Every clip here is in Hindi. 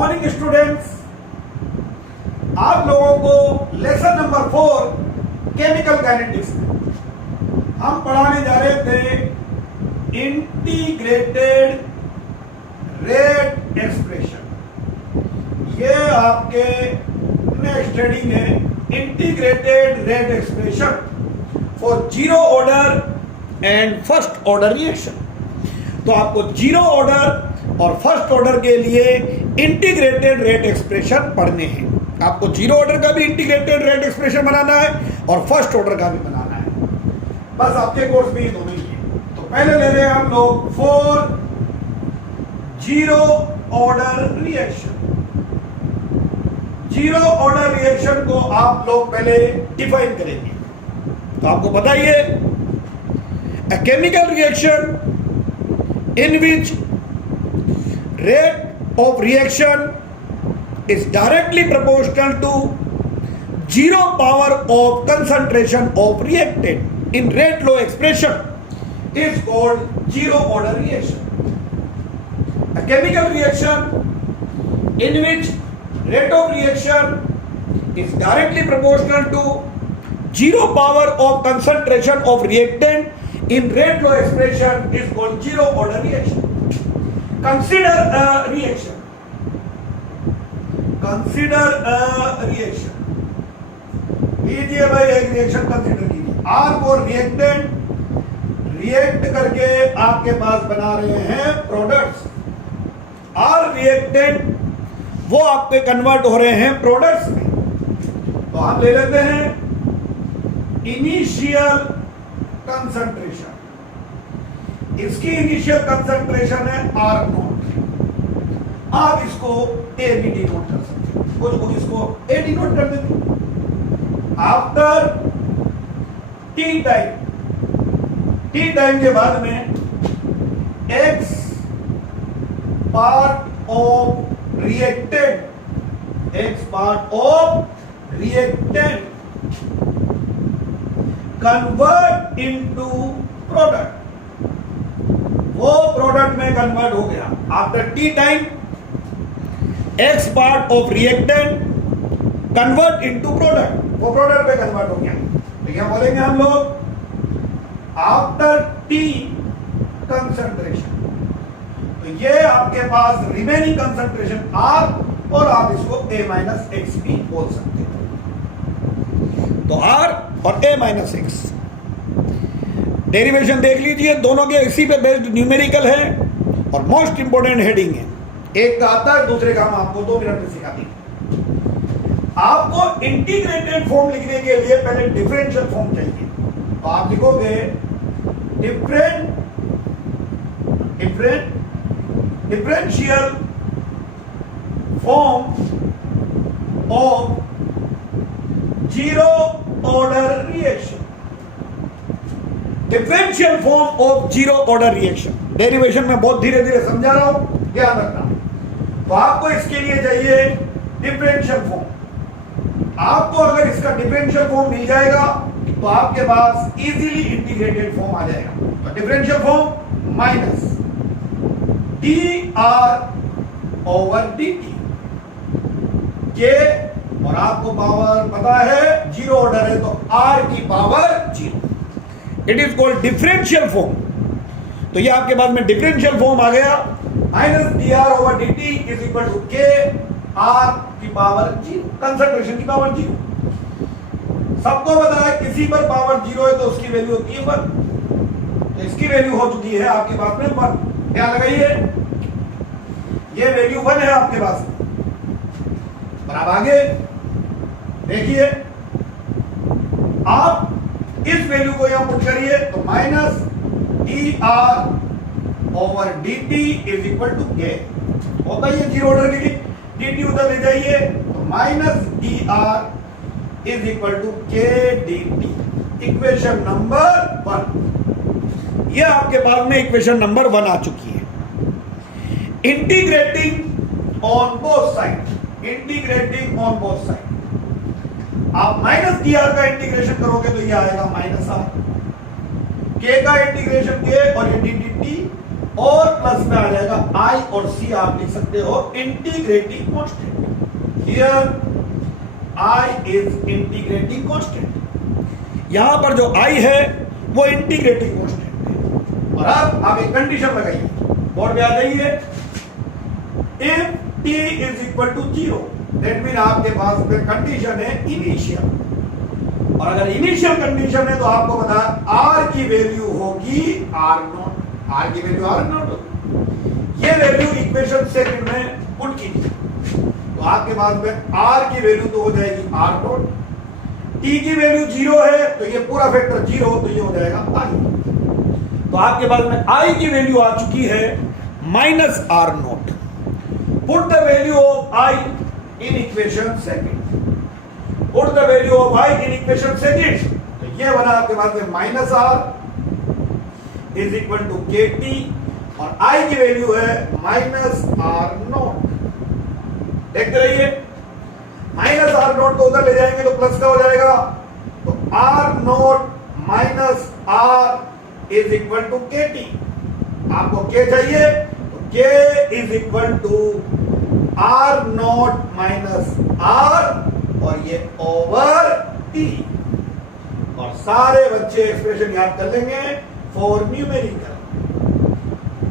मॉर्निंग स्टूडेंट्स, आप लोगों को लेसन नंबर 4 केमिकल काइनेटिक्स में हम पढ़ाने जा रहे थे इंटीग्रेटेड रेट एक्सप्रेशन। ये आपके नेक्स्ट हेडिंग है integrated rate expression for zero order and first order reaction. तो आपको जीरो ऑर्डर और फर्स्ट ऑर्डर के लिए इंटीग्रेटेड रेट एक्सप्रेशन पढ़ने हैं। आपको जीरो ऑर्डर का भी इंटीग्रेटेड रेट एक्सप्रेशन बनाना है और फर्स्ट ऑर्डर का भी बनाना है। बस आपके कोर्स में ये दोनों ही है। तो पहले ले रहे हैं हम लोग for zero order reaction. Zero order reaction को आप लोग पहले डिफाइन करेंगे। तो आपको बताइए, a chemical reaction in which rate of reaction is directly proportional to zero power of concentration of reactant in rate law expression is called zero order reaction. A chemical reaction in which rate of reaction is directly proportional to zero power of concentration of reactant in rate law expression is called zero order reaction. Consider a reaction. Consider a reaction. लीजिए भाई एक रिएक्शन कंसिडर कीजिए। R को रिएक्ट करके आपके पास बना रहे हैं प्रोडक्ट्स। R रिएक्टेंट वो आपके कन्वर्ट हो रहे हैं प्रोडक्ट्स में। तो हम ले लेते हैं इनिशियल कंसंट्रेशन। इसकी इनिशियल कंसंट्रेशन है R नोट। आप इसको A भी डिनोट कर सकते हैं। कुछ इसको A डिनोट कर देते हैं। आफ्टर टी टाइम के बाद में X part of reactant convert into product. वो प्रोडक्ट में कन्वर्ट हो गया। After T time x part of reactant convert into product, वो प्रोडक्ट में कन्वर्ट हो गया। तो क्या बोलेंगे हम लोग आफ्टर टी कंसंट्रेशन। तो ये आपके पास रिमेनिंग कंसंट्रेशन R और आप इसको A माइनस एक्स भी बोल सकते हो। तो R और A माइनस एक्स डेरिवेशन देख लीजिए। दोनों के इसी पे बेस्ड न्यूमेरिकल है और मोस्ट इंपोर्टेंट हेडिंग है। एक का आता है, दूसरे का हम आपको 2 मिनट में सिखा देंगे। आपको इंटीग्रेटेड फॉर्म लिखने के लिए पहले डिफरेंशियल फॉर्म चाहिए। तो आप लिखोगे differential form of zero order reaction. Differential form of zero order reaction derivation में बहुत धीरे धीरे समझा रहा हूं, ध्यान रखना। तो आपको इसके लिए चाहिए डिफरेंशियल फॉर्म। आपको अगर इसका डिफरेंशियल फॉर्म मिल जाएगा तो आपके पास इजीली इंटीग्रेटेड फॉर्म आ जाएगा। तो differential form minus dr over dt के, और आपको पावर पता है जीरो ऑर्डर है तो r की power 0। It is called differential form. तो ये आपके पास में डिफरेंशियल फॉर्म आ गया। Minus dr over dt is equal to k r की पावर 0, कंसंट्रेशन की पावर 0। सबको पता है किसी पर पावर 0 है तो उसकी वैल्यू होती है 1। तो इसकी वैल्यू हो चुकी है आपके पास में 1। क्या लगाइए, ये वैल्यू 1 है आपके पास में। और अब आगे देखिए, आप इस वैल्यू को यहां पुट करिए तो minus dr over dt is equal to k होता है। ये जीरो ऑर्डर के लिए dt उधर ले जाइए तो minus dr is equal to k dt। Equation number 1 ये आपके पास में इक्वेशन नंबर 1 आ चुकी है। Integrating on both side, integrating on both side. आप माइनस डी आर का इंटीग्रेशन करोगे तो ये आएगा माइनस आर, के का इंटीग्रेशन के और ये डी टी टी और प्लस में आ जाएगा आई और सी आप लिख सकते हो integrating constant. Here I is integrating constant. यहां पर जो आई है वो इंटीग्रेटिंग कांस्टेंट है। और अब आप एक कंडीशन लगाइए, बोर्ड पे आ जाइए। If t is equal to 0, that mean आपके पास में कंडीशन है इनिशियल। और अगर इनिशियल कंडीशन है तो आपको पता है r की वैल्यू होगी r0। r की वैल्यू r0 होगी। ये वैल्यू इक्वेशन सेकंड में पुट कीजिए तो आपके पास में r की वैल्यू तो हो जाएगी r0। t की वैल्यू 0 है तो ये पूरा फैक्टर 0, तो ये हो जाएगा i। तो आपके पास में i की वैल्यू आ चुकी है -r0। Put the value of i in equation second. Put the value of i in equation second, तो ये बना आपके पास में -r is equal to kt और i की वैल्यू है -r0। देखते रहिए, -r0 को उधर ले जाएंगे तो प्लस का हो जाएगा, तो r0 minus r is equal to kt। आपको k चाहिए तो k is equal to r0 minus r और ये ओवर t। और सारे बच्चे एक्सप्रेशन याद कर लेंगे for numerical.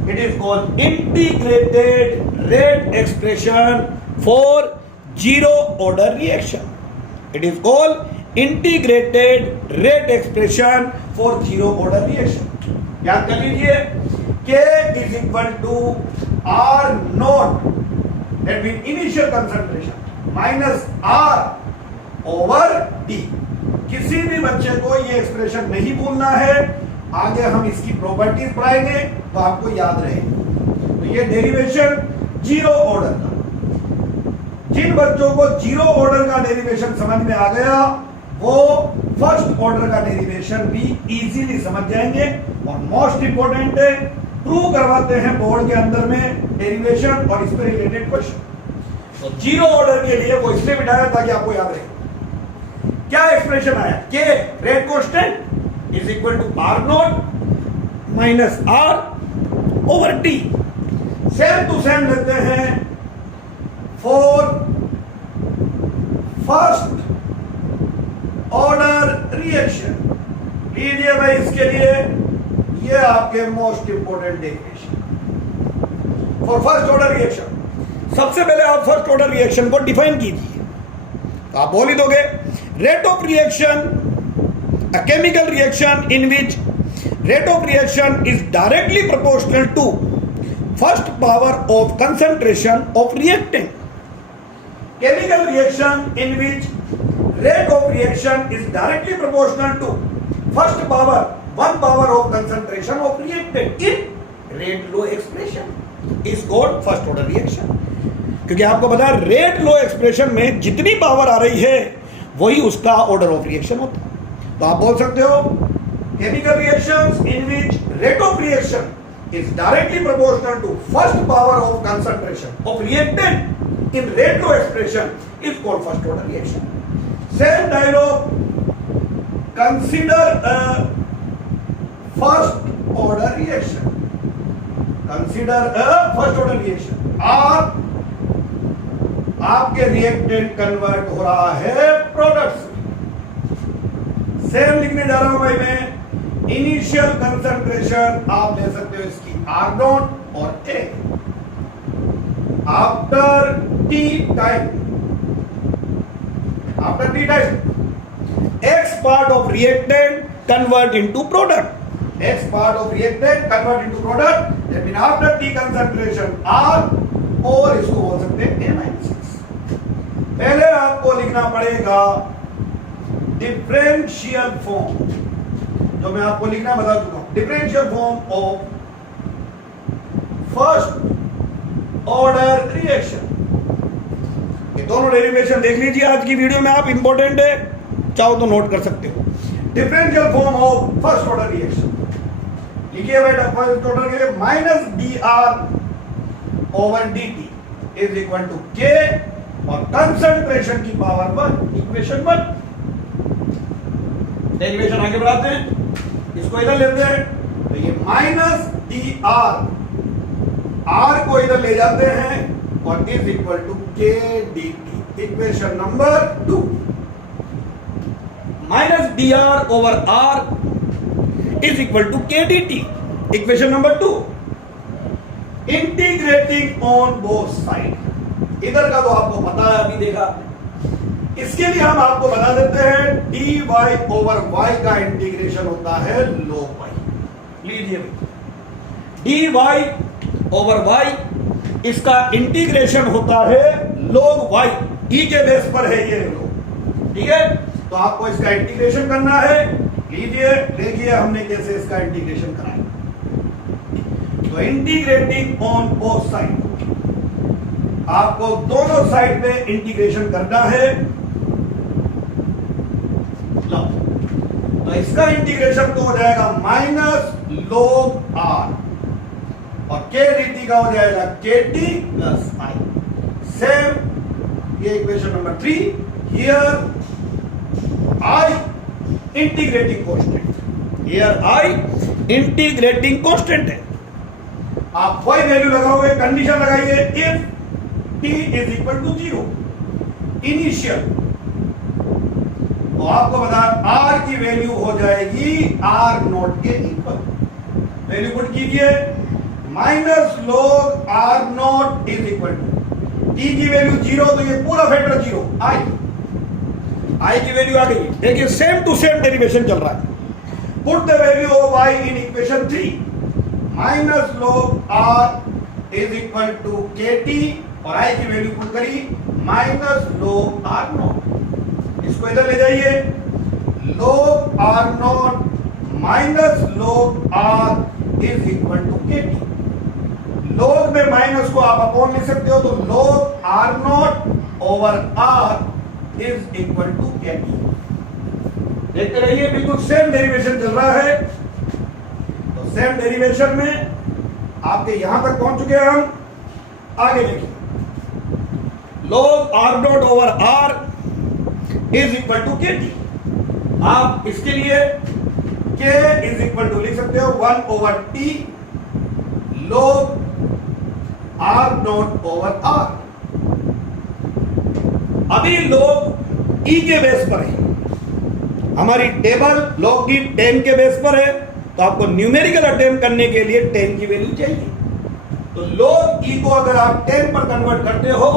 It is called integrated rate expression for zero order reaction. It is called integrated rate expression for zero order reaction. याद कर लीजिए, k is equal to r not, that mean initial concentration, minus r over t। किसी भी बच्चे को ये एक्सप्रेशन नहीं भूलना है, आगे हम इसकी प्रॉपर्टीज पढ़ाएंगे तो आपको याद रहेगी। तो ये डेरिवेशन जीरो ऑर्डर का, जिन बच्चों को जीरो ऑर्डर का डेरिवेशन समझ में आ गया वो फर्स्ट ऑर्डर का डेरिवेशन भी इजीली समझ जाएंगे। और मोस्ट इंपोर्टेंट है, प्रूव करवाते हैं बोर्ड के अंदर में डेरिवेशन और इससे रिलेटेड क्वेश्चन। तो जीरो ऑर्डर के लिए वो इसलिए बिठाया ताकि आपको याद रहे। क्या एक्सप्रेशन आया, k rate constant is equal to r0 minus r over t। Same to same लेते हैं फॉर फर्स्ट ऑर्डर रिएक्शन। लीजिए भाई, इसके लिए ये आपके most important definition for first order reaction. सबसे पहले आप फर्स्ट ऑर्डर रिएक्शन को डिफाइन कीजिए। तो आप बोल ही दोगे, rate of reaction, a chemical reaction in which rate of reaction is directly proportional to first power of concentration of reactant. Chemical reaction in which rate of reaction is directly proportional to first power 1 power of concentration of reactant in rate law expression is called first order reaction। क्योंकि आपको पता है रेट लो एक्सप्रेशन में जितनी पावर आ रही है वही उसका ऑर्डर ऑफ रिएक्शन होता है। तो आप बोल सकते हो chemical reactions in which rate of reaction is directly proportional to first power of concentration of reactant in rate law expression is called first order reaction. Same dialogue, consider a first order reaction, consider a first order reaction. और आपके रिएक्टेंट कन्वर्ट हो रहा है प्रोडक्ट्स। सेम लिखने जा रहा हूं भाई मैं, इनिशियल कंसंट्रेशन आप ले सकते हो इसकी R0 और A। After T time, after T time X part of reactant convert into product, X part of reactant convert into product, that means after T concentration R, और इसको बोल सकते हैं A-। पहले आपको लिखना पड़ेगा डिफरेंशियल फॉर्म, जो मैं आपको लिखना बता चुका हूं। Differential form of first order reaction. ये दोनों डेरिवेशन देख लीजिए आज की वीडियो में, आप इंपॉर्टेंट है, चाहो तो नोट कर सकते हो। Differential form of first order reaction लिखिए बेटा, फर्स्ट ऑर्डर के लिए minus dr over dt is equal to k और कंसंट्रेशन की पावर 1, इक्वेशन 1। डेरिवेशन आगे बढ़ाते हैं, इसको इधर लेते हैं, तो ये माइनस dr आर को इधर ले जाते हैं और is equal to K D T. Equation number 2 minus D R over R is equal to K D T. Equation number 2 integrating on both side. इधर का तो आपको पता है, अभी देखा। इसके लिए हम आपको बता देते हैं डी वाई ओवर वाई का इंटीग्रेशन होता है log वाई। लीजिए डी वाई ओवर वाई, इसका इंटीग्रेशन होता है log वाई। ई के बेस पर है ये log, ठीक है। तो आपको इसका इंटीग्रेशन करना है। लीजिए देखिए हमने कैसे इसका इंटीग्रेशन कराया। तो इंटीग्रेटिंग ऑन बोथ साइड, आपको दोनों साइड पे इंटीग्रेशन करना है। लो, तो इसका इंटीग्रेशन तो हो जाएगा माइनस log आर और के डी टी का हो जाएगा k t plus I. Same ये equation number 3। Here I integrating constant, here I integrating constant है। आप वही वैल्यू लगाओगे, कंडीशन लगाइए if t is equal to 0 initial, तो आपको बता r की वैल्यू हो जाएगी r नॉट के इक्वल। वैल्यू पुट कीजिए minus log r not is equal to t की वैल्यू 0, तो ये पूरा फैक्टर 0 i की वैल्यू आ गई। देखिए सेम टू सेम डेरिवेशन चल रहा है। Put the value of i in equation 3 minus log r is equal to k t और i की वैल्यू पुट करी माइनस log r नॉट। इसको इधर ले जाइए, log r not minus log r is equal to k t. log में माइनस को आप अपॉन लिख सकते हो, तो log r not over r is equal to k t. देखते रहिए, बिल्कुल सेम डेरिवेशन चल रहा है। तो सेम डेरिवेशन में आपके यहां तक पहुंच चुके हैं हम। आगे देखिए, log r not over r is equal to k t. आप इसके लिए k इज इक्वल टू लिख सकते हो 1 over t log r not over r। अभी log e के बेस पर है, हमारी टेबल log की 10 के बेस पर है, तो आपको न्यूमेरिकल अटेम्प्ट करने के लिए 10 की वैल्यू चाहिए। तो log e को अगर आप 10 पर कन्वर्ट करते हो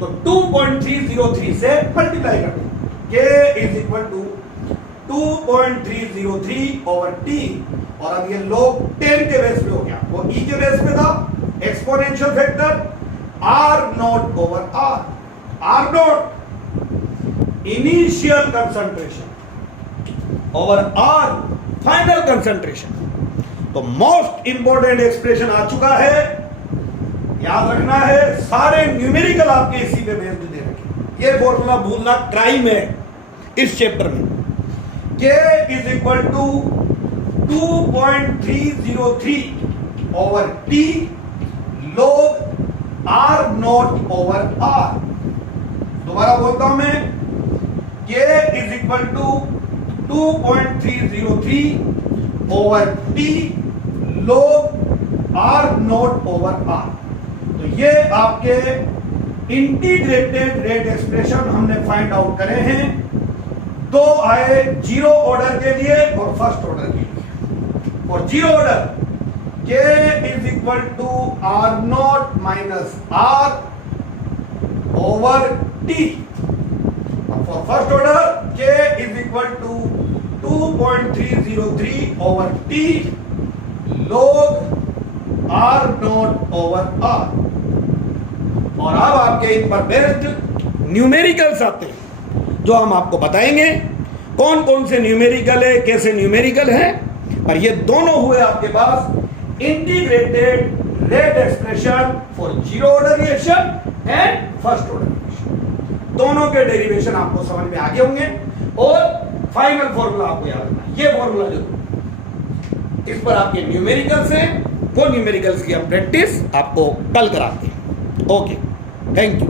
तो 2.303 से मल्टीप्लाई करते हो। k is equal to 2.303 over t, और अब ये log 10 के बेस पे हो गया, वो e के बेस पे था। Exponential factor r not over r। r not initial concentration over r final concentration. तो मोस्ट इंपॉर्टेंट एक्सप्रेशन आ चुका है, याद रखना है। सारे न्यूमेरिकल आपके इसी पे बेस्ड दे रखे। ये फॉर्मूला भूलना क्राइम है इस चैप्टर में। k is equal to 2.303 over t log r not over r। दोबारा बोलता हूं मैं, k is equal to 2.303 over t log r not over r। तो ये आपके इंटीग्रेटेड रेट एक्सप्रेशन हमने फाइंड आउट करे हैं। दो आए जीरो ऑर्डर के लिए और फर्स्ट ऑर्डर के लिए। और zero order k is equal to r not minus r over t। For first order k is equal to 2.303 over t log r not over r। और अब आपके इन पर बेस्ड न्यूमेरिकल्स आते हैं, जो हम आपको बताएंगे कौन कौन से न्यूमेरिकल है, कैसे न्यूमेरिकल है। पर ये दोनों हुए आपके पास integrated rate expression for zero order reaction and first order reaction. दोनों के डेरिवेशन आपको समझ में आगे होंगे और फाइनल फॉर्मूला आपको याद रखना है। ये फॉर्मूला जो इस पर आपके न्यूमेरिकल्स हैं, वो न्यूमेरिकल्स की हम प्रैक्टिस आपको कल कराते हैं। Okay, thank you.